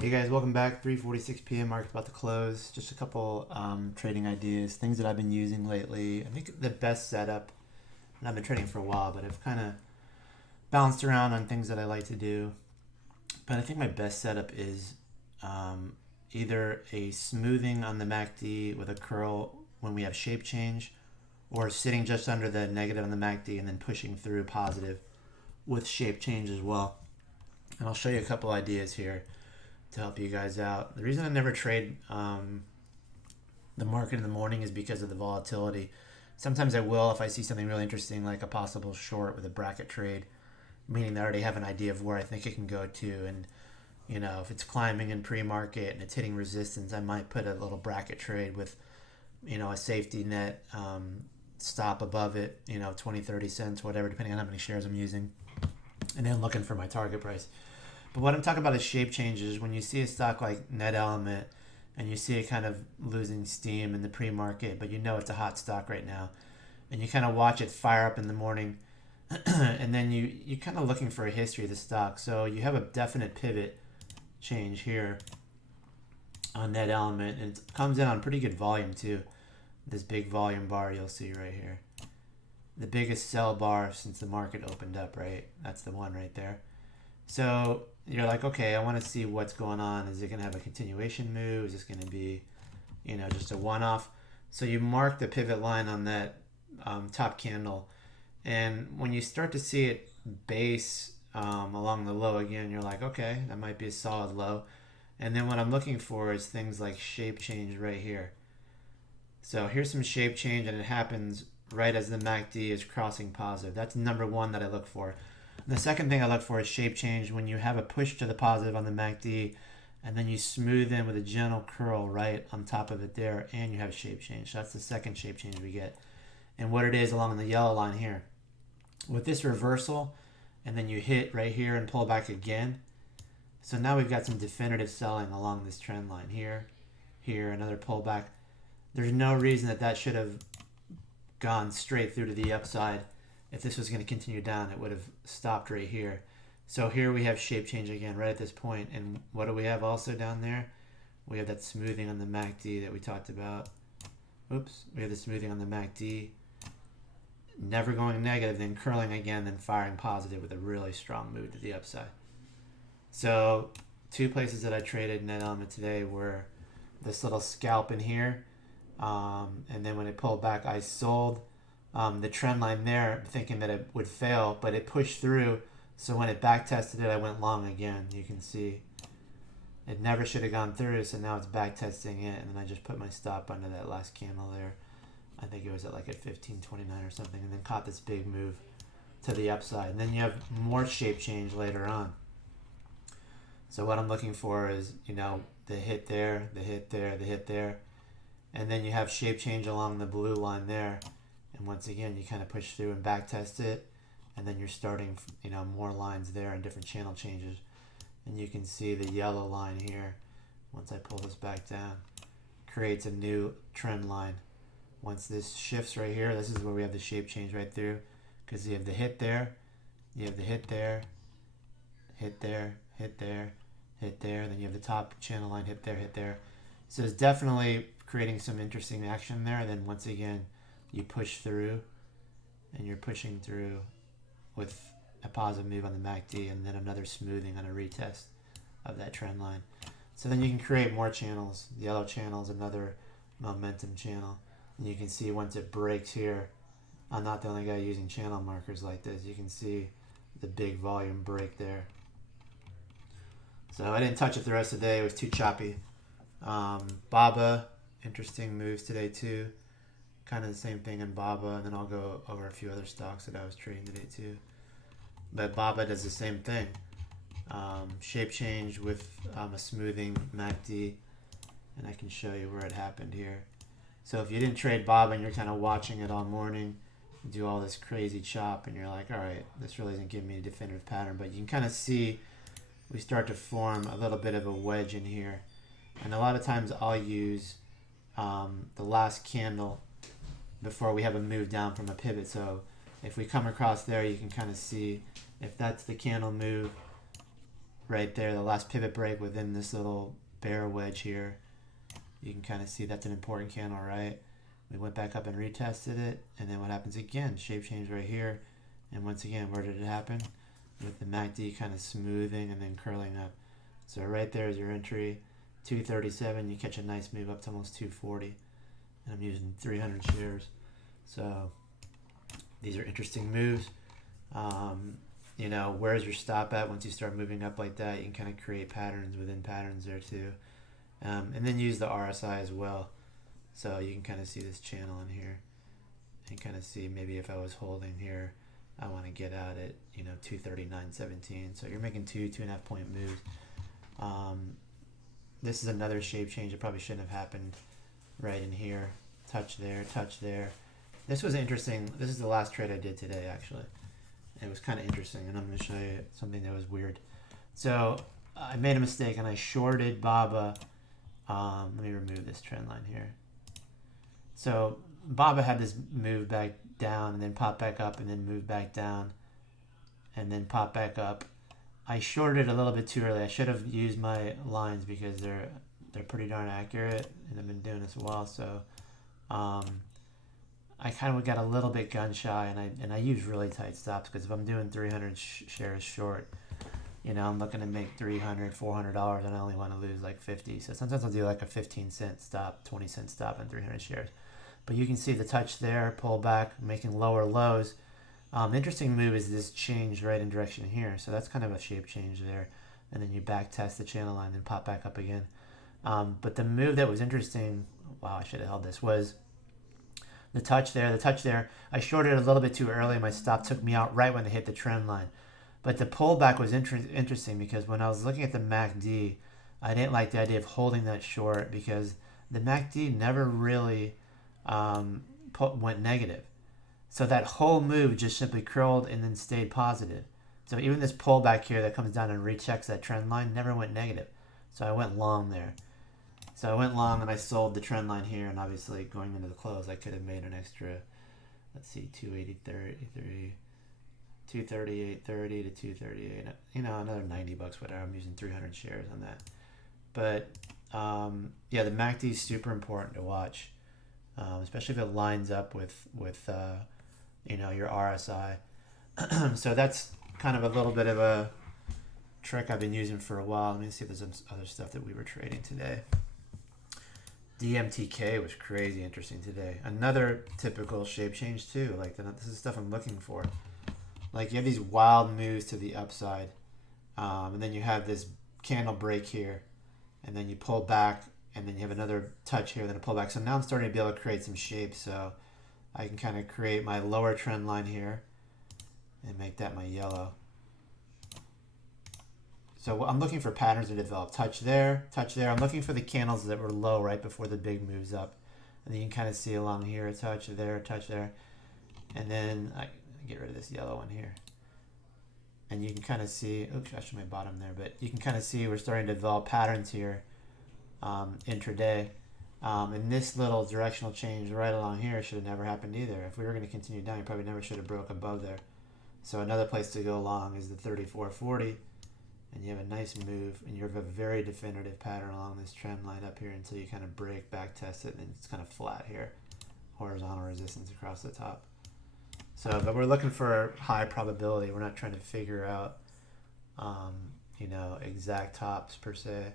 Hey guys, welcome back. 3:46 p.m. Market's about to close. Just a couple trading ideas, things that I've been using lately. I think the best setup, and I've been trading for a while, but I've kind of bounced around on things that I like to do. But I think my best setup is either a smoothing on the MACD with a curl when we have shape change, or sitting just under the negative on the MACD and then pushing through positive with shape change as well. And I'll show you a couple ideas here to help you guys out. The reason I never trade the market in the morning is because of the volatility. Sometimes I will if I see something really interesting, like a possible short with a bracket trade, meaning I already have an idea of where I think it can go to. And, if it's climbing in pre-market and it's hitting resistance, I might put a little bracket trade with, a safety net stop above it, 20, 30 cents, whatever, depending on how many shares I'm using. And then looking for my target price. But what I'm talking about is shape changes. When you see a stock like Net Element and you see it kind of losing steam in the pre-market, but it's a hot stock right now, and you kind of watch it fire up in the morning, and then you're kind of looking for a history of the stock. So you have a definite pivot change here on Net Element, and it comes in on pretty good volume too. This big volume bar you'll see right here. The biggest sell bar since the market opened up, right? That's the one right there. So you're like, okay, I want to see what's going on. Is it going to have a continuation move? Is this going to be, just a one-off? So you mark the pivot line on that top candle. And when you start to see it base along the low again, you're like, okay, that might be a solid low. And then what I'm looking for is things like shape change right here. So here's some shape change, and it happens right as the MACD is crossing positive. That's number one that I look for. The second thing I look for is shape change when you have a push to the positive on the MACD and then you smooth in with a gentle curl right on top of it there, and you have shape change. So that's the second shape change we get. And what it is along the yellow line here. With this reversal, and then you hit right here and pull back again. So now we've got some definitive selling along this trend line here, another pullback. There's no reason that should have gone straight through to the upside. If this was going to continue down, it would have stopped right here. So here we have shape change again right at this point. And what do we have also down there? We have that smoothing on the MACD that we talked about. Oops, we have the smoothing on the MACD. Never going negative, then curling again, then firing positive with a really strong move to the upside. So two places that I traded Net Element today were this little scalp in here. And then when it pulled back, I sold the trend line there, thinking that it would fail, but it pushed through. So when it back tested it, I went long again. You can see it never should have gone through, so now it's back testing it, and then I just put my stop under that last candle there. I think it was at 15.29 or something, and then caught this big move to the upside. And then you have more shape change later on. So what I'm looking for is, the hit there, the hit there, the hit there, and then you have shape change along the blue line there. And once again, you kind of push through and back test it, and then you're starting, more lines there and different channel changes. And you can see the yellow line here. Once I pull this back down, creates a new trend line. Once this shifts right here, this is where we have the shape change right through, because you have the hit there, you have the hit there, hit there, hit there, hit there, then you have the top channel line, hit there, hit there. So it's definitely creating some interesting action there. And then once again, you push through, and you're pushing through with a positive move on the MACD, and then another smoothing on a retest of that trend line. So then you can create more channels. The yellow channel is another momentum channel. And you can see once it breaks here, I'm not the only guy using channel markers like this. You can see the big volume break there. So I didn't touch it the rest of the day. It was too choppy. BABA, interesting moves today too. Kind of the same thing in BABA, and then I'll go over a few other stocks that I was trading today too. But BABA does the same thing. Shape change with a smoothing MACD, and I can show you where it happened here. So if you didn't trade BABA and you're kind of watching it all morning, do all this crazy chop, and you're like, all right, this really isn't giving me a definitive pattern, but you can kind of see we start to form a little bit of a wedge in here. And a lot of times I'll use the last candle before we have a move down from a pivot. So if we come across there, you can kind of see if that's the candle move, right there, the last pivot break within this little bear wedge here. You can kind of see that's an important candle, right? We went back up and retested it, and then what happens again? Shape change right here, and once again, where did it happen? With the MACD kind of smoothing and then curling up. So right there is your entry, 237. You catch a nice move up to almost 240, and I'm using 300 shares. So these are interesting moves. You know, where's your stop at once you start moving up like that? You can kind of create patterns within patterns there too. And then use the RSI as well. So you can kind of see this channel in here and kind of see maybe if I was holding here, I want to get out at, you know, 239.17. So you're making 2.5 point moves. This is another shape change that probably shouldn't have happened right in here. Touch there, touch there. This was interesting. This is the last trade I did today, actually. It was kind of interesting, and I'm going to show you something that was weird. So I made a mistake, and I shorted BABA. Let me remove this trend line here. So BABA had this move back down, and then pop back up, and then move back down, and then pop back up. I shorted a little bit too early. I should have used my lines because they're pretty darn accurate, and I've been doing this a while. So I kind of got a little bit gun shy, and I use really tight stops because if I'm doing 300 shares short, you know, I'm looking to make $300, $400, and I only want to lose like 50. So sometimes I'll do like a 15-cent stop, 20-cent stop on 300 shares. But you can see the touch there, pull back, making lower lows. The interesting move is this change right in direction here. So that's kind of a shape change there. And then you back test the channel line and pop back up again. But the move that was interesting, wow, I should have held this, was the touch there. I shorted a little bit too early. My stop took me out right when it hit the trend line. But the pullback was interesting because when I was looking at the MACD, I didn't like the idea of holding that short because the MACD never really went negative. So that whole move just simply curled and then stayed positive. So even this pullback here that comes down and rechecks that trend line never went negative. So I went long there. So I went long and I sold the trend line here, and obviously going into the close, I could have made an extra, let's see, 238.30 to 238, you know, another $90, whatever. I'm using 300 shares on that. But yeah, the MACD is super important to watch, especially if it lines up with you know, your RSI. So that's kind of a little bit of a trick I've been using for a while. Let me see if there's some other stuff that we were trading today. DMTK was crazy interesting today. Another typical shape change too. Like this is stuff I'm looking for. Like you have these wild moves to the upside, and then you have this candle break here, and then you pull back, and then you have another touch here, then a pullback. So now I'm starting to be able to create some shapes. So I can kind of create my lower trend line here and make that my yellow. So I'm looking for patterns to develop. Touch there, touch there. I'm looking for the candles that were low right before the big moves up. And then you can kind of see along here, a touch there, and then I get rid of this yellow one here. And you can kind of see, oops, I should my bottom there, but you can kind of see we're starting to develop patterns here intraday. And this little directional change right along here should have never happened either. If we were going to continue down, you probably never should have broke above there. So another place to go long is the 34.40. And you have a nice move, and you have a very definitive pattern along this trend line up here until you kind of break, back test it, and it's kind of flat here. Horizontal resistance across the top. So, but we're looking for high probability. We're not trying to figure out, you know, exact tops per se,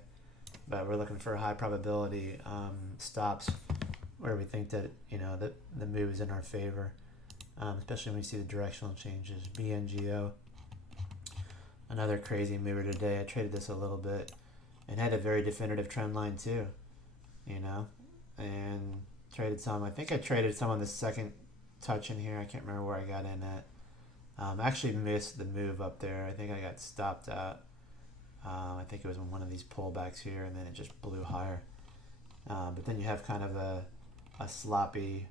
but we're looking for high probability stops where we think that, you know, that the move is in our favor, especially when we see the directional changes. BNGO. Another crazy mover today. I traded this a little bit and had a very definitive trend line too, you know, and traded some. I think I traded some on the second touch in here. I can't remember where I got in at. I actually missed the move up there. I think I got stopped at. I think it was in one of these pullbacks here, and then it just blew higher. But then you have kind of a sloppy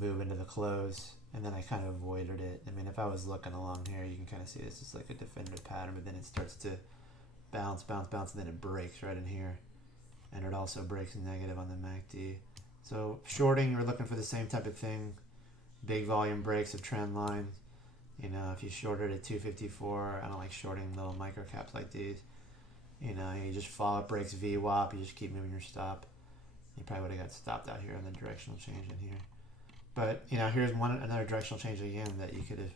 move into the close. And then I kind of avoided it. I mean, if I was looking along here, you can kind of see this is like a definitive pattern, but then it starts to bounce, and then it breaks right in here. And it also breaks negative on the MACD. So shorting, we're looking for the same type of thing. Big volume breaks of trend lines. You know, if you shorted at 254, I don't like shorting little micro caps like these. You know, you just follow it, breaks VWAP, you just keep moving your stop. You probably would have got stopped out here on the directional change in here. But, you know, here's another directional change again that you could have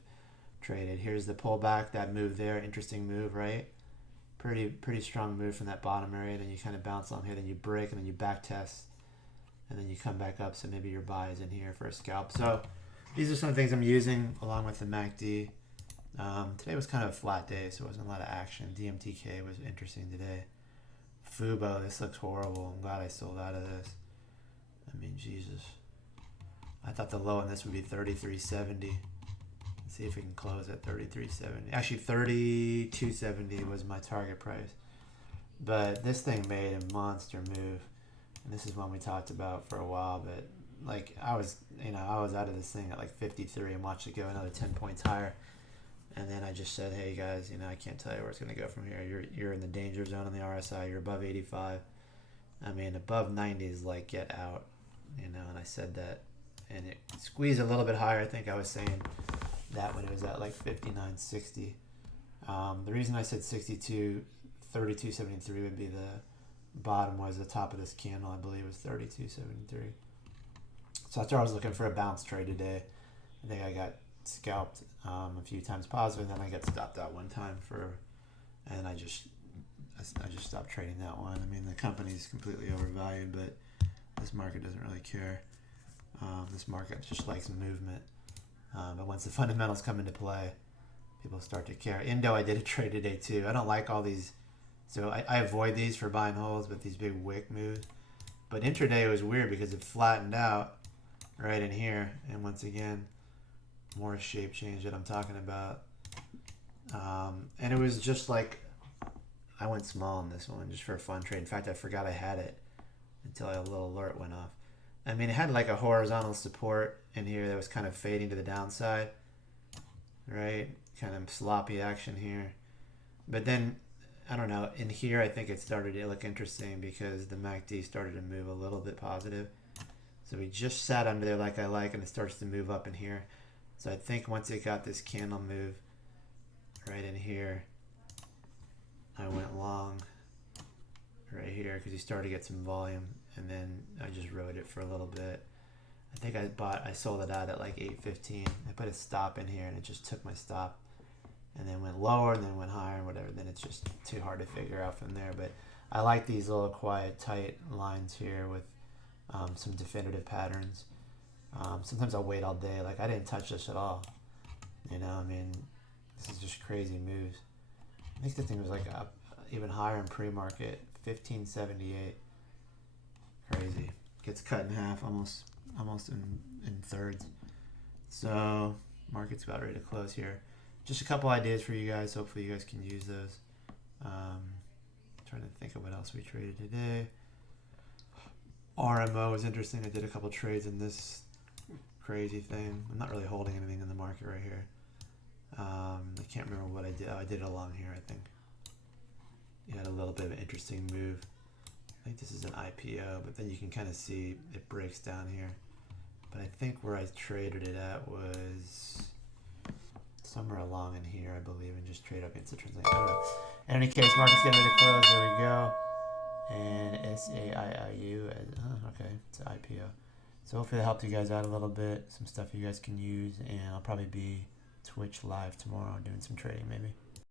traded. Here's the pullback, that move there, interesting move, right? Pretty strong move from that bottom area. Then you kind of bounce on here, then you break, and then you back test, and then you come back up. So maybe your buy is in here for a scalp. So these are some things I'm using along with the MACD. Today was kind of a flat day, so it wasn't a lot of action. DMTK was interesting today. Fubo, this looks horrible. I'm glad I sold out of this. I mean, Jesus. I thought the low on this would be 33.70. Let's see if we can close at 33.70. Actually, 32.70 was my target price. But this thing made a monster move. And this is one we talked about for a while, but like I was out of this thing at like 53 and watched it go another 10 points higher. And then I just said, hey guys, I can't tell you where it's going to go from here. You're in the danger zone on the RSI. You're above 85. I mean, above 90 is like get out, and I said that. And it squeezed a little bit higher. I think I was saying that when it was at like 59.60. The reason I said 32.73 would be the bottom was the top of this candle. I believe was 32.73. So that's where I was looking for a bounce trade today. I think I got scalped a few times positive, and then I got stopped out one time and I just stopped trading that one. I mean, the company's completely overvalued, but this market doesn't really care. This market just likes movement, but once the fundamentals come into play, people start to care. Indo, I did a trade today too. I don't like all these, so I avoid these for buying holds, but these big wick moves. But intraday was weird because it flattened out right in here, and once again, more shape change that I'm talking about. And it was just like, I went small on this one just for a fun trade. In fact, I forgot I had it until a little alert went off. I mean, it had like a horizontal support in here that was kind of fading to the downside, right? Kind of sloppy action here. But then, I don't know, in here I think it started to look interesting because the MACD started to move a little bit positive. So we just sat under there like I like, and it starts to move up in here. So I think once it got this candle move right in here, I went long right here because you started to get some volume, and then I just rode it for a little bit. I think I sold it out at like 8.15. I put a stop in here and it just took my stop and then went lower and then went higher and whatever. Then it's just too hard to figure out from there. But I like these little quiet, tight lines here with some definitive patterns. Sometimes I'll wait all day. Like I didn't touch this at all. I mean, this is just crazy moves. I think the thing was like up even higher in pre-market, 15.78. Crazy. Gets cut in half, almost in thirds. So market's about ready to close here. Just a couple ideas for you guys. Hopefully you guys can use those. Trying to think of what else we traded today. RMO was interesting. I did a couple trades in this crazy thing. I'm not really holding anything in the market right here. I can't remember what I did. Oh, I did it along here, I think. You had a little bit of an interesting move. I think this is an IPO, but then you can kind of see it breaks down here. But I think where I traded it at was somewhere along in here, I believe, and just trade up against the transaction. I don't know. In any case, market's getting ready to close. There we go. And SAIIU, okay, it's an IPO. So hopefully that helped you guys out a little bit. Some stuff you guys can use, and I'll probably be Twitch live tomorrow doing some trading maybe.